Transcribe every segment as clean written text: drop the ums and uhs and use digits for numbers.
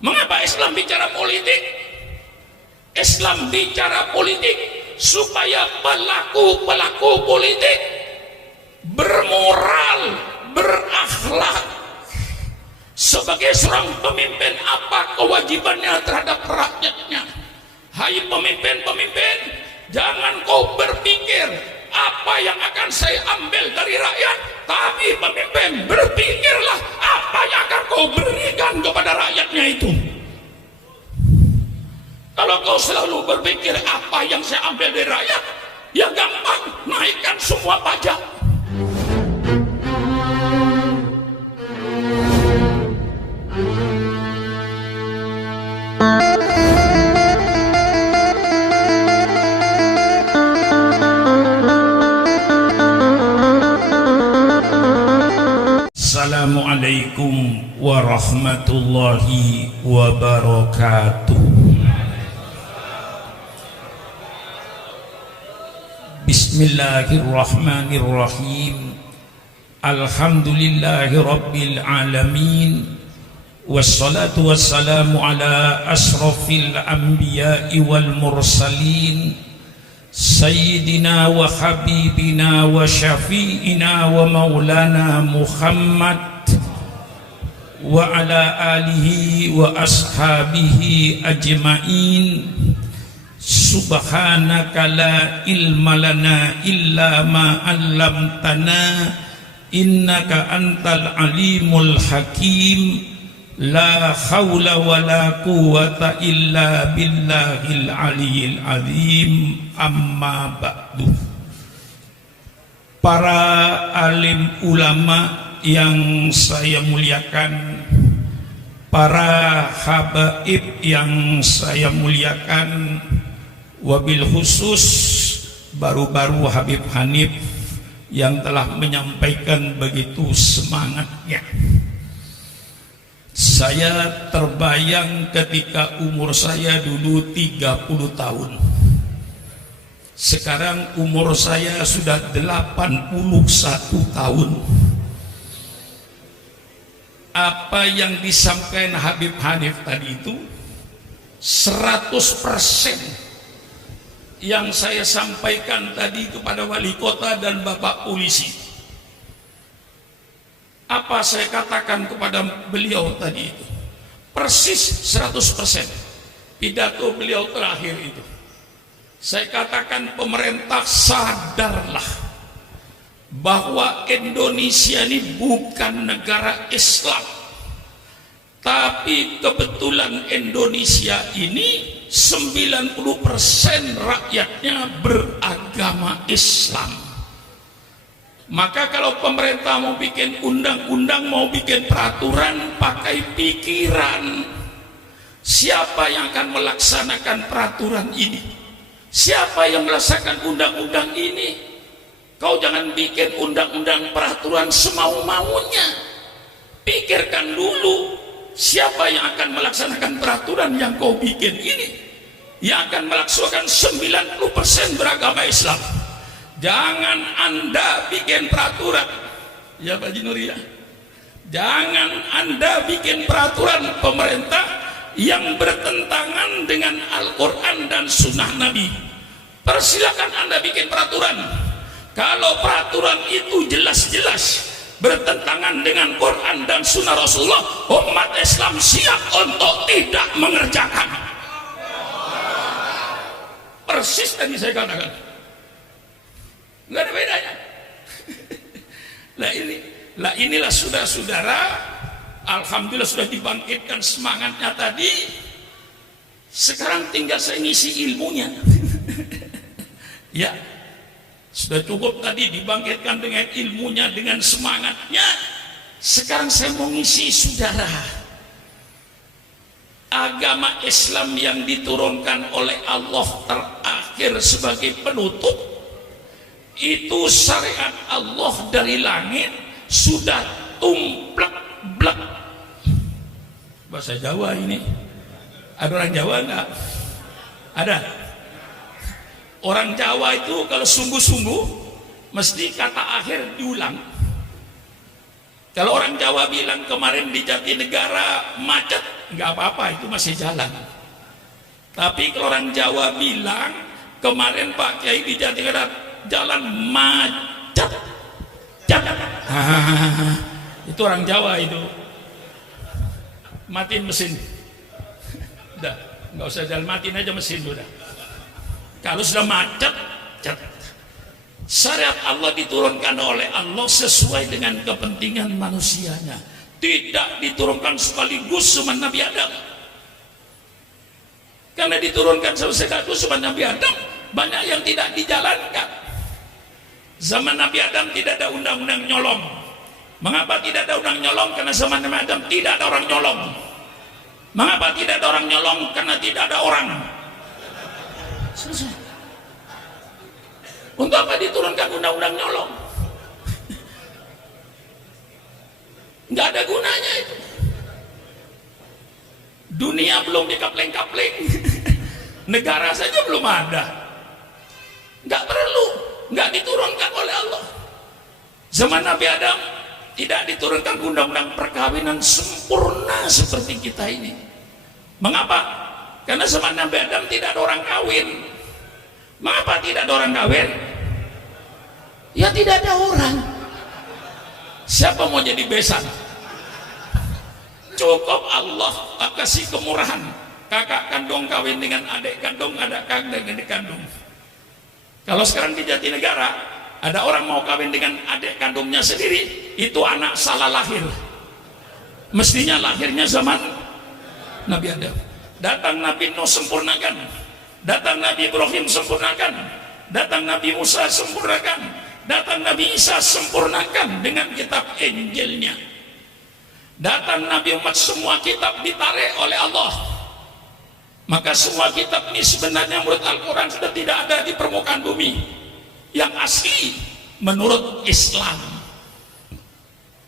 Mengapa Islam bicara politik? Islam bicara politik supaya pelaku-pelaku politik bermoral, berakhlak. Sebagai seorang pemimpin, apa kewajibannya terhadap rakyatnya? Hai pemimpin-pemimpin, jangan kau berpikir apa yang akan saya ambil dari rakyat, tapi pemimpin, berpikirlah apa yang akan kau berikan kepada rakyatnya itu. Kalau kau selalu berpikir apa yang saya ambil dari rakyat, ya gampang, naikkan semua pajak. Assalamualaikum warahmatullahi wabarakatuh. Bismillahirrahmanirrahim. Alhamdulillahi rabbil alamin. Wassalatu wassalamu ala asrafil anbiya'i wal mursalin, Sayyidina wa habibina wa syafi'ina wa maulana Muhammad wa ala alihi wa ashabihi ajma'in. Subhanaka la ilma lana illa ma 'allamtana innaka antal alimul hakim. La haula wa la quwwata illa billahil aliyil azim. Amma ba'du. Para alim ulama yang saya muliakan, para habaib yang saya muliakan, wabil khusus baru-baru Habib Hanif yang telah menyampaikan begitu semangatnya. Saya terbayang ketika umur saya dulu 30 tahun. Sekarang umur saya sudah 81 tahun. Apa yang disampaikan Habib Hanif tadi itu 100% yang saya sampaikan tadi kepada wali kota dan bapak polisi. Apa saya katakan kepada beliau tadi itu persis 100%. Pidato beliau terakhir itu saya katakan, pemerintah sadarlah bahwa Indonesia ini bukan negara Islam, tapi kebetulan Indonesia ini 90% rakyatnya beragama Islam. Maka kalau pemerintah mau bikin undang-undang, mau bikin peraturan, pakai pikiran. Siapa yang akan melaksanakan peraturan ini? Siapa yang melaksanakan undang-undang ini? Kau jangan bikin undang-undang peraturan semau-maunya. Pikirkan dulu, siapa yang akan melaksanakan peraturan yang kau bikin ini? Yang akan melaksanakan 90% beragama Islam. Jangan Anda bikin peraturan, ya Pak Jinuria. Jangan Anda bikin peraturan pemerintah yang bertentangan dengan Al-Quran dan Sunnah Nabi. Persilakan Anda bikin peraturan. Kalau peraturan itu jelas-jelas bertentangan dengan Quran dan Sunnah Rasulullah, umat Islam siap untuk tidak mengerjakan. Persis tadi saya katakan. Nggak ada bedanya. Lah inilah saudara-saudara, alhamdulillah sudah dibangkitkan semangatnya tadi. Sekarang tinggal saya ngisi ilmunya. Ya, sudah cukup tadi dibangkitkan dengan ilmunya, dengan semangatnya. Sekarang saya mau ngisi saudara. Agama Islam yang diturunkan oleh Allah terakhir sebagai penutup, itu syariat Allah dari langit sudah tumplek-blek. Bahasa Jawa ini. Ada orang Jawa enggak? Ada. Orang Jawa itu kalau sungguh-sungguh mesti kata akhir diulang. Kalau orang Jawa bilang kemarin di Jatinegara macet, nggak apa-apa, itu masih jalan. Tapi kalau orang Jawa bilang kemarin Pak Kiai di Jatinegara jalan macet, itu orang Jawa itu. Matiin mesin, udah nggak usah jalan, matiin aja mesin udah. Kalau sudah macet, syariat Allah diturunkan oleh Allah sesuai dengan kepentingan manusianya, tidak diturunkan sekaligus sama Nabi Adam. Karena diturunkan sekaligus sama Nabi Adam, banyak yang tidak dijalankan. Zaman Nabi Adam tidak ada undang-undang nyolong. Mengapa tidak ada orang nyolong? Karena zaman Nabi Adam tidak ada orang nyolong. Mengapa tidak ada orang nyolong? Karena tidak ada orang. Selesai. Untuk apa diturunkan undang-undang nyolong? Nggak ada gunanya itu. Dunia belum dikapling-kapling. Negara saja belum ada. Nggak perlu. Nggak diturunkan oleh Allah. Zaman Nabi Adam tidak diturunkan undang-undang perkawinan sempurna seperti kita ini. Mengapa? Karena zaman Nabi Adam tidak ada orang kawin. Mengapa tidak ada orang kawin? Ya tidak ada orang. Siapa mau jadi besan? Cukup Allah kasih kemurahan. Kakak kandung kawin dengan adik kandung, ada kakak dengan adik kandung. Kalau sekarang di Jatinegara ada orang mau kawin dengan adik kandungnya sendiri, itu anak salah lahir. Mestinya lahirnya zaman Nabi Adam. Datang Nabi Nuh sempurnakan, datang Nabi Ibrahim sempurnakan, datang Nabi Musa sempurnakan, datang Nabi Isa sempurnakan dengan kitab Injilnya. Datang Nabi Muhammad, semua kitab ditarik oleh Allah. Maka semua kitab ini sebenarnya menurut Al-Quran sudah tidak ada di permukaan bumi. Yang asli menurut Islam,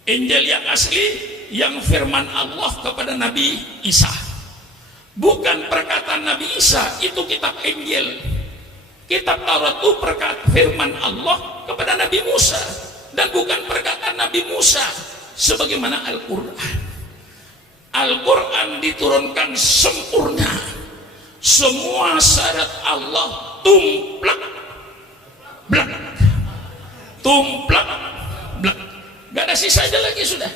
Injil yang asli yang firman Allah kepada Nabi Isa, bukan perkataan Nabi Isa, itu kitab Injil. Kitab Taurat itu perkataan firman Allah kepada Nabi Musa, dan bukan perkataan Nabi Musa sebagaimana Al-Quran. Al-Quran diturunkan sempurna, semua syarat Allah tumplak blak, tumplak blak, gak ada sisanya lagi sudah.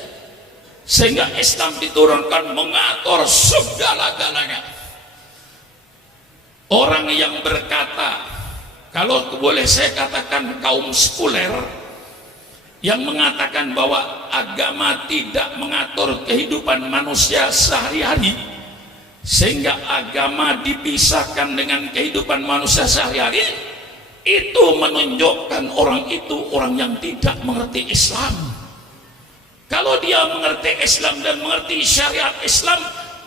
Sehingga Islam diturunkan mengatur segala-galanya. Orang yang berkata, kalau boleh saya katakan kaum sekuler, yang mengatakan bahwa agama tidak mengatur kehidupan manusia sehari-hari, sehingga agama dipisahkan dengan kehidupan manusia sehari-hari, itu menunjukkan orang itu orang yang tidak mengerti Islam. Kalau dia mengerti Islam dan mengerti syariat Islam,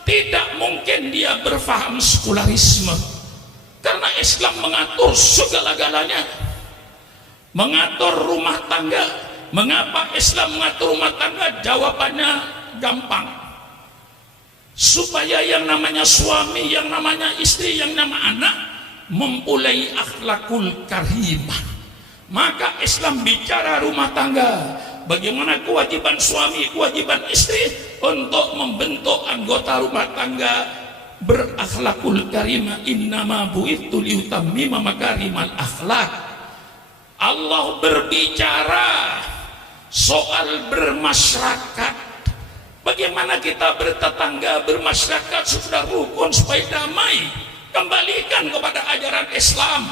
tidak mungkin dia berfaham sekularisme. Karena Islam mengatur segala-galanya, mengatur rumah tangga. Mengapa Islam mengatur rumah tangga? Jawabannya gampang. Supaya yang namanya suami, yang namanya istri, yang namanya anak mempunyai akhlakul karimah. Maka Islam bicara rumah tangga, bagaimana kewajiban suami, kewajiban istri untuk membentuk anggota rumah tangga berakhlakul karimah. Innama bu'ithu liutammima makarimal akhlak. Allah berbicara soal bermasyarakat, bagaimana kita bertetangga, bermasyarakat sudah rukun supaya damai. Kembalikan kepada ajaran Islam,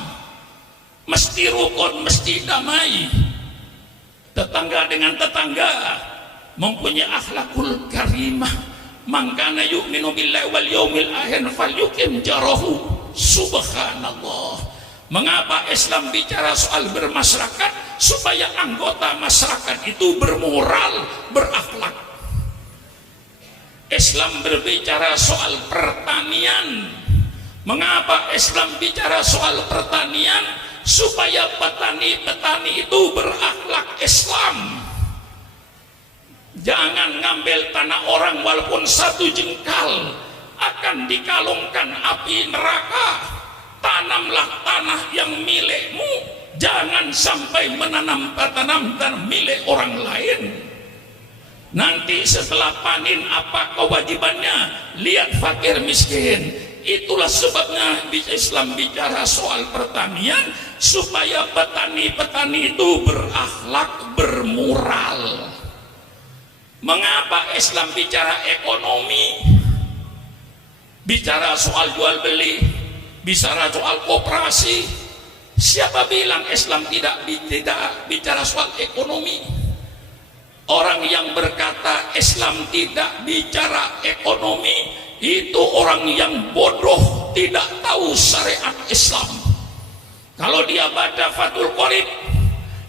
mesti rukun, mesti damai. Tetangga dengan tetangga mempunyai akhlakul karimah. Mangkana yu'minu billahi wal yaumil akhir falyukim jarahu. Subhanallah. Mengapa Islam bicara soal bermasyarakat? Supaya anggota masyarakat itu bermoral, berakhlak. Islam berbicara soal pertanian. Mengapa Islam bicara soal pertanian? Supaya petani-petani itu berakhlak Islam. Jangan ngambil tanah orang walaupun satu jengkal, akan dikalungkan api neraka. Tanamlah tanah yang milikmu, jangan sampai menanam tanam milik orang lain. Nanti setelah panen apa kewajibannya? Lihat fakir miskin. Itulah sebabnya Islam bicara soal pertanian, supaya petani-petani itu berakhlak, bermoral. Mengapa Islam bicara ekonomi, bicara soal jual beli, bicara soal koperasi? Siapa bilang Islam tidak bicara soal ekonomi? Orang yang berkata Islam tidak bicara ekonomi, itu orang yang bodoh, tidak tahu syariat Islam. Kalau dia baca Fathul Qorib,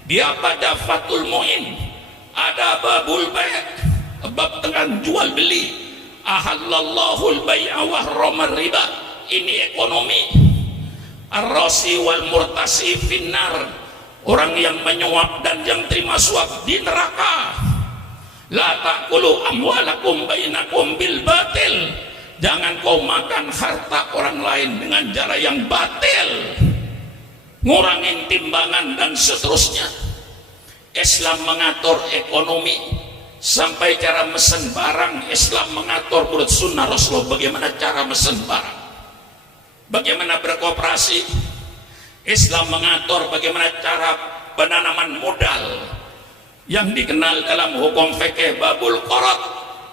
dia baca Fathul Mu'in, ada babul bai', bab tentang jual beli, ahallallahul bai'a wa harramar riba, ini ekonomi. Ar-rasi wal murtasi finnar, orang yang menyuap dan yang terima suap di neraka. La ta'kulu amwalakum bainakum bil batil, jangan kau makan harta orang lain dengan cara yang batil, ngurangin timbangan dan seterusnya. Islam mengatur ekonomi sampai cara mesen barang. Islam mengatur menurut sunnah Rasulullah bagaimana cara mesen barang, bagaimana berkooperasi. Islam mengatur bagaimana cara penanaman modal yang dikenal dalam hukum fikih babul qirot.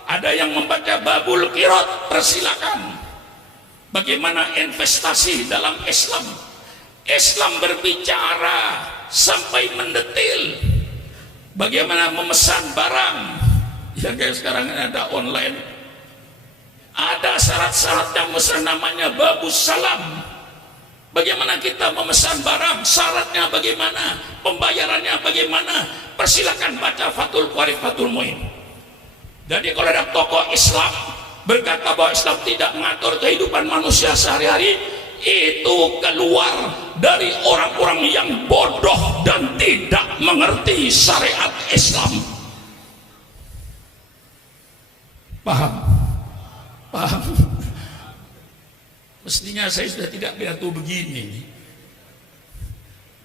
Ada yang membaca babul qirot, persilakan. Bagaimana investasi dalam Islam. Islam berbicara sampai mendetil bagaimana memesan barang. Ya kayak sekarang ada online, ada syarat-syarat yang besar namanya babus salam. Bagaimana kita memesan barang, syaratnya bagaimana, pembayarannya bagaimana. Persilakan baca Fathul Qorib, Fathul Mu'in. Jadi kalau ada tokoh Islam berkata bahwa Islam tidak mengatur kehidupan manusia sehari-hari, itu keluar dari orang-orang yang bodoh dan tidak mengerti syariat Islam. Paham? Paham? Mestinya saya sudah tidak pidato begini.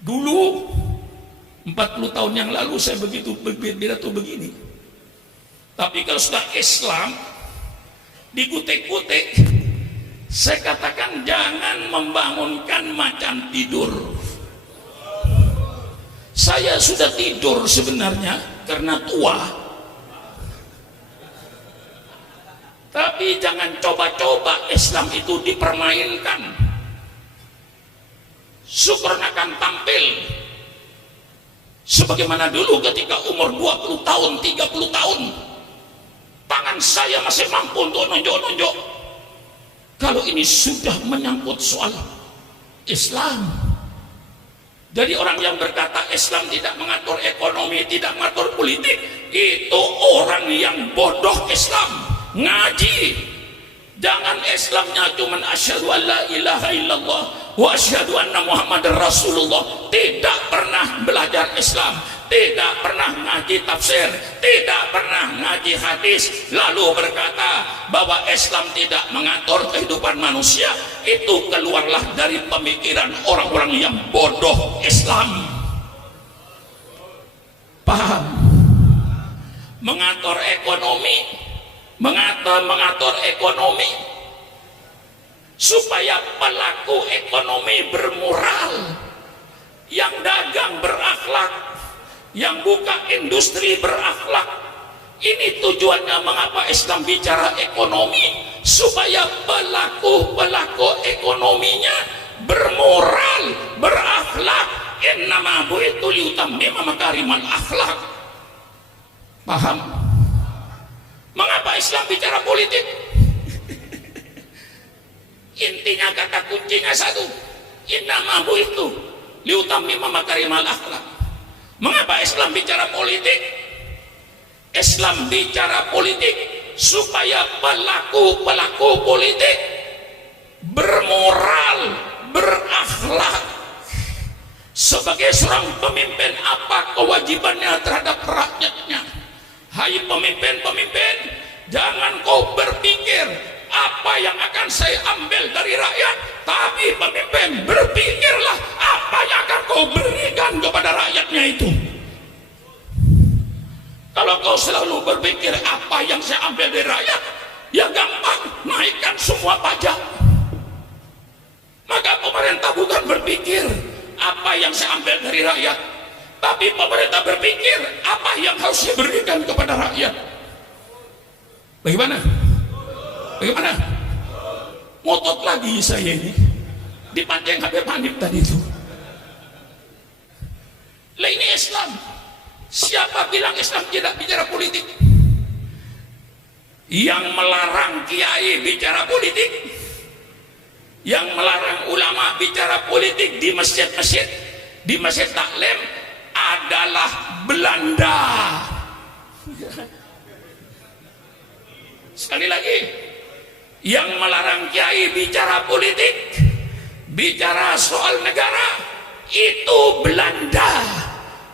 Dulu 40 tahun yang lalu saya begitu pidato begini. Tapi kalau sudah Islam dikutik-kutik, saya katakan jangan membangunkan macan tidur. Saya sudah tidur sebenarnya karena tua. Tapi jangan coba-coba Islam itu dipermainkan. Syukur akan tampil sebagaimana dulu ketika umur 20 tahun, 30 tahun. Tangan saya masih mampu untuk nonjok-nonjok. Kalau ini sudah menyangkut soal Islam. Jadi orang yang berkata Islam tidak mengatur ekonomi, tidak mengatur politik, itu orang yang bodoh Islam. Ngaji, jangan Islamnya cuman asyhadu an la ilaha illallah wa asyhadu anna muhammadar rasulullah, tidak pernah belajar Islam, tidak pernah ngaji tafsir, tidak pernah ngaji hadis, lalu berkata bahwa Islam tidak mengatur kehidupan manusia. Itu keluarlah dari pemikiran orang-orang yang bodoh Islam. Paham? Mengatur ekonomi, mengatur ekonomi supaya pelaku ekonomi bermoral, yang dagang berakhlak, yang buka industri berakhlak. Ini tujuannya mengapa Islam bicara ekonomi, supaya pelaku ekonominya bermoral, berakhlak. Innama bu'itu liutammima makarimal akhlak. Paham? Mengapa Islam bicara politik? Intinya kata kuncinya satu, innama bu'itu liutammima makarimal akhlak. Mengapa Islam bicara politik? Islam bicara politik supaya pelaku politik bermoral, berakhlak. Sebagai seorang pemimpin, apa kewajibannya terhadap rakyatnya? Hai pemimpin-pemimpin, jangan kau berpikir apa yang akan saya ambil dari rakyat, tapi pemimpin berpikirlah apa yang akan kau berikan kepada rakyatnya itu. Kalau kau selalu berpikir apa yang saya ambil dari rakyat, ya gampang, naikkan semua pajak. Maka pemerintah bukan berpikir apa yang saya ambil dari rakyat, tapi pemerintah berpikir apa yang harus diberikan kepada rakyat. Bagaimana? Bagaimana? Ngotot lagi saya ini, dipancing Habib Hanif tadi itu. Lah ini Islam. Siapa bilang Islam tidak bicara politik? Yang melarang kiai bicara politik, yang melarang ulama bicara politik di masjid-masjid, di masjid taklim adalah Belanda. Sekali lagi, yang melarang kiai bicara politik, bicara soal negara, itu Belanda.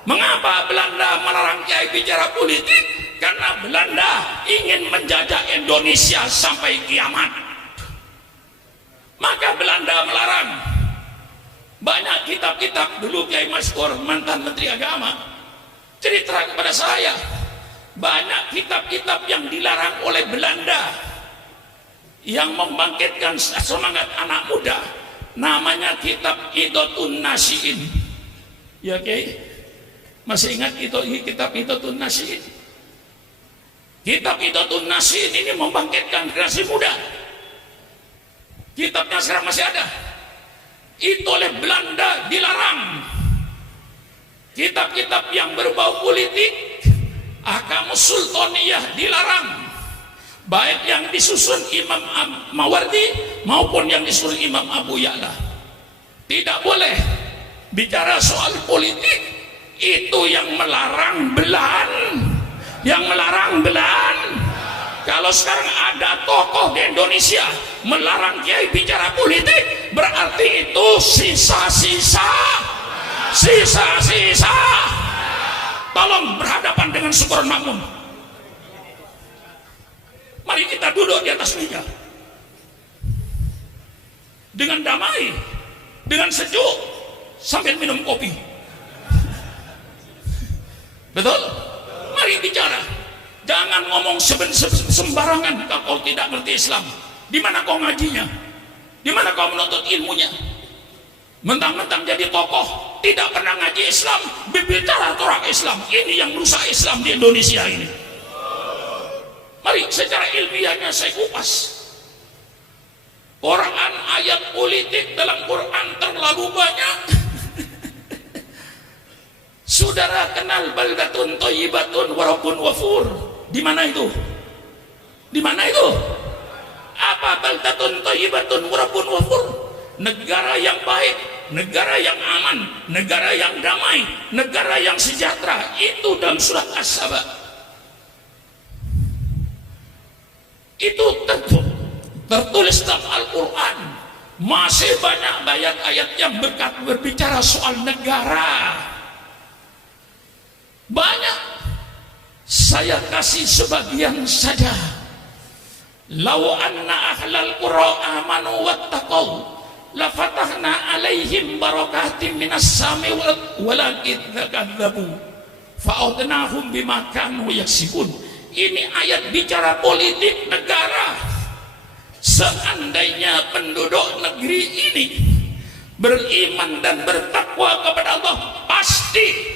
Mengapa Belanda melarang kiai bicara politik? Karena Belanda ingin menjajah Indonesia sampai kiamat. Maka Belanda melarang. Banyak kitab-kitab dulu Kiai Maskur, mantan Menteri Agama, cerita kepada saya, banyak kitab-kitab yang dilarang oleh Belanda yang membangkitkan semangat anak muda. Namanya kitab Idotun Nasiin. Ya Kiai, masih ingat itu kitab Idotun Nasiin? Kitab Idotun Nasiin ini membangkitkan generasi muda. Kitabnya sekarang masih ada. Itu oleh Belanda dilarang. Kitab-kitab yang berbau politik, Ahkamus Sultaniyah dilarang. Baik yang disusun Imam Mawardi maupun yang disusun Imam Abu Ya'la. Tidak boleh bicara soal politik. Itu yang melarang Belanda. Yang melarang Belanda. Kalau sekarang ada tokoh di Indonesia melarang kiai bicara politik, berarti itu sisa-sisa. Tolong berhadapan dengan Syukuron Makmun. Mari kita duduk di atas meja dengan damai, dengan sejuk, sambil minum kopi. Betul? Mari bicara. Jangan ngomong sembarangan kalau kau tidak ngerti Islam. Di mana kau ngajinya? Di mana kau menuntut ilmunya? Mentang-mentang jadi tokoh, tidak pernah ngaji Islam, berbicara orang Islam. Ini yang merusak Islam di Indonesia ini. Mari secara ilmiahnya saya kupas. Quran, ayat politik dalam Quran terlalu banyak. Saudara kenal baldatun thayyibatun wa rabbun ghafur? Di mana itu? Di mana itu? Apa baldatun thayyibatun wa rabbun ghafur? Negara yang baik, negara yang aman, negara yang damai, negara yang sejahtera. Itu dalam surat As-Saba. Itu tertulis dalam Al-Quran. Masih banyak ayat-ayat yang berbicara soal negara. Banyak. Saya kasih sebagian saja. Lau anna ahlal qura amanu wattaqau la fatahna alaihim barakatim minas sami walakin kadzabu fa'adnahum bima kanu yaksibun. Ini ayat bicara politik negara. Seandainya penduduk negeri ini beriman dan bertakwa kepada Allah, pasti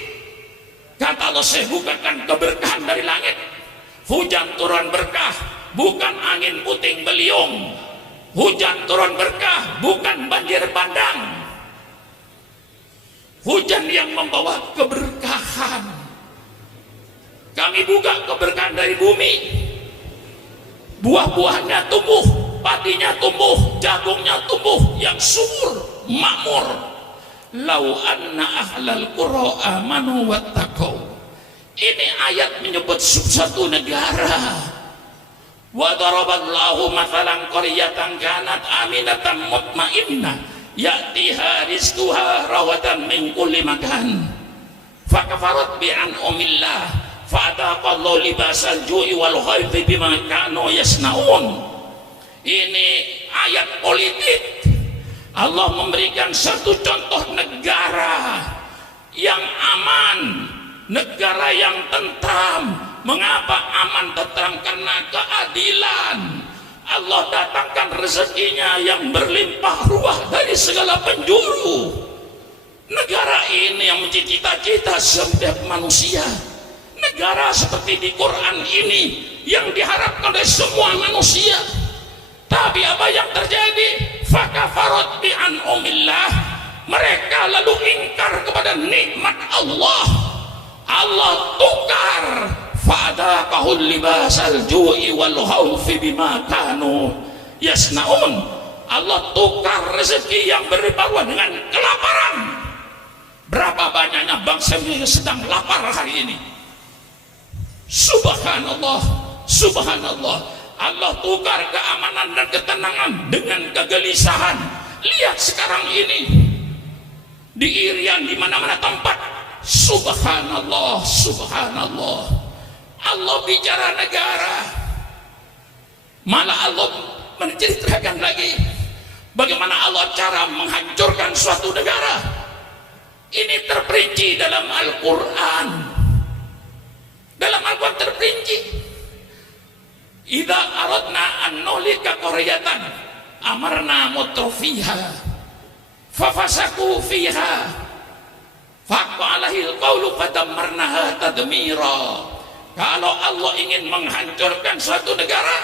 kata Allah, saya bukakan keberkahan dari langit. Hujan turun berkah, bukan angin puting beliung. Hujan turun berkah, bukan banjir bandang. Hujan yang membawa keberkahan. Kami buka keberkahan dari bumi. Buah-buahnya tumbuh, padinya tumbuh, jagungnya tumbuh, yang subur, makmur. Lau anna ahlal qura amanu wattaqau. Ini ayat menyebut suatu negara. Wa daraballahu mathalan qaryatan kanat aminatan mutmainnah ya'tiha rizquha rawadan min kulli makan fakafarat bi an'amillah fa'adaqallahu libasal ju'i wal khawfi bima kanu yasnaun. Ini ayat politik. Allah memberikan satu contoh negara yang aman, negara yang tentram, Mengapa aman tentram? Karena keadilan. Allah datangkan rezekinya yang berlimpah ruah dari segala penjuru. Negara ini yang menjadi cita-cita setiap manusia. Negara seperti di Quran ini yang diharapkan oleh semua manusia. Tapi apa yang terjadi? Fakafarat bi an'umillah. Mereka lalu ingkar kepada nikmat Allah. Allah tukar. Fa'adaqahul libasal ju'i wal khawfi bima kanu yasnaun. Allah tukar rezeki yang berlimpah dengan kelaparan. Berapa banyaknya bangsa yang sedang lapar hari ini? Subhanallah, subhanallah. Allah tukar keamanan dan ketenangan dengan kegelisahan. Lihat sekarang ini di Irian, di mana-mana tempat. Subhanallah, subhanallah. Allah bicara negara, malah Allah menceritakan lagi bagaimana Allah cara menghancurkan suatu negara. Ini terperinci dalam Al-Quran. Dalam Al-Quran terperinci. Idza aradna an nuhlika qaryatan amarna mutrafiha fafasaku fiha faqqa alaihil qawlu fadammarnaha tadmira. Kalau Allah ingin menghancurkan suatu negara,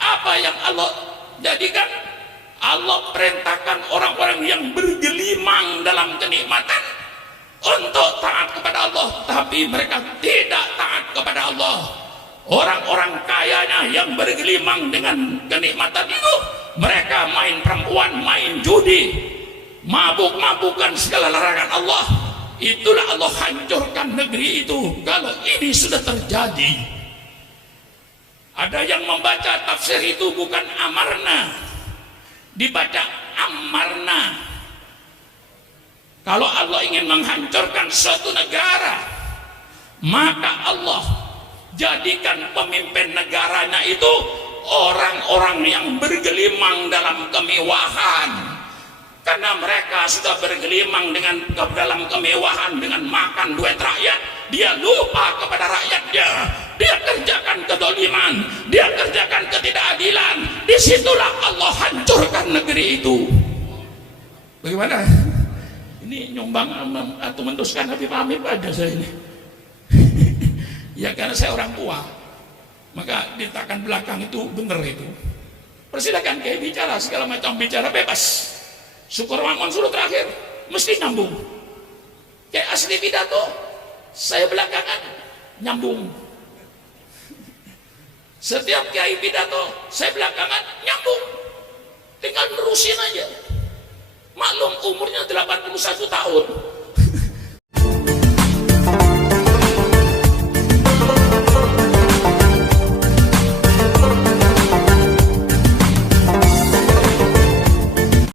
apa yang Allah jadikan? Allah perintahkan orang-orang yang bergelimang dalam kenikmatan untuk taat kepada Allah, tapi mereka tidak taat kepada Allah. Orang-orang kayanya yang bergelimang dengan kenikmatan itu, mereka main perempuan, main judi, mabuk-mabukan segala larangan Allah. Itulah Allah hancurkan negeri itu. Kalau ini sudah terjadi, ada yang membaca tafsir itu bukan amarna, dibaca amarna. Kalau Allah ingin menghancurkan suatu negara, maka Allah jadikan pemimpin negaranya itu orang-orang yang bergelimang dalam kemewahan. Karena mereka sudah bergelimang dalam kemewahan, dengan makan duit rakyat, dia lupa kepada rakyatnya. Dia kerjakan kedoliman, dia kerjakan ketidakadilan. Disitulah Allah hancurkan negeri itu. Bagaimana? Ini nyumbang atau menduskan Habib Hamid pada saya ini. Ya karena saya orang tua, maka diletakkan belakang itu benar itu. Persilakan kayak bicara segala macam, bicara bebas. Syukur Mansur terakhir mesti nyambung. Kayak asli pidato, saya belakangan nyambung. Setiap kiai pidato, saya belakangan nyambung. Tinggal nerusin aja. Maklum umurnya 81 tahun.